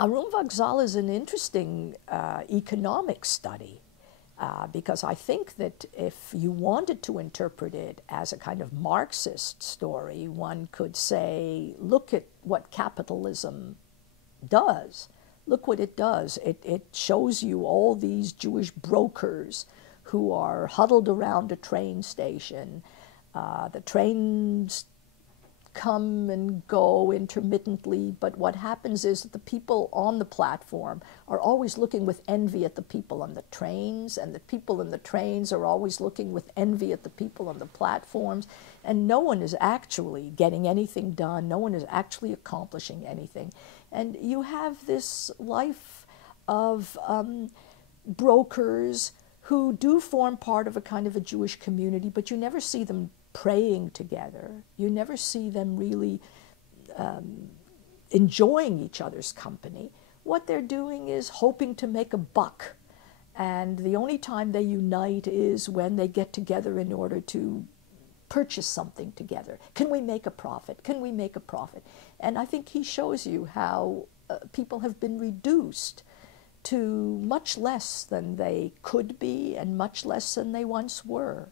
Arum Vokzal is an interesting economic study because I think that if you wanted to interpret it as a kind of Marxist story, one could say, look at what capitalism does. Look what it does. It shows you all these Jewish brokers who are huddled around a train station. The trains come and go intermittently, but what happens is that the people on the platform are always looking with envy at the people on the trains, and the people in the trains are always looking with envy at the people on the platforms, and no one is actually getting anything done. No one is actually accomplishing anything. And you have this life of brokers who do form part of a kind of a Jewish community, but you never see them praying together. You never see them really enjoying each other's company. What they're doing is hoping to make a buck. And the only time they unite is when they get together in order to purchase something together. Can we make a profit? Can we make a profit? And I think he shows you how people have been reduced to much less than they could be and much less than they once were.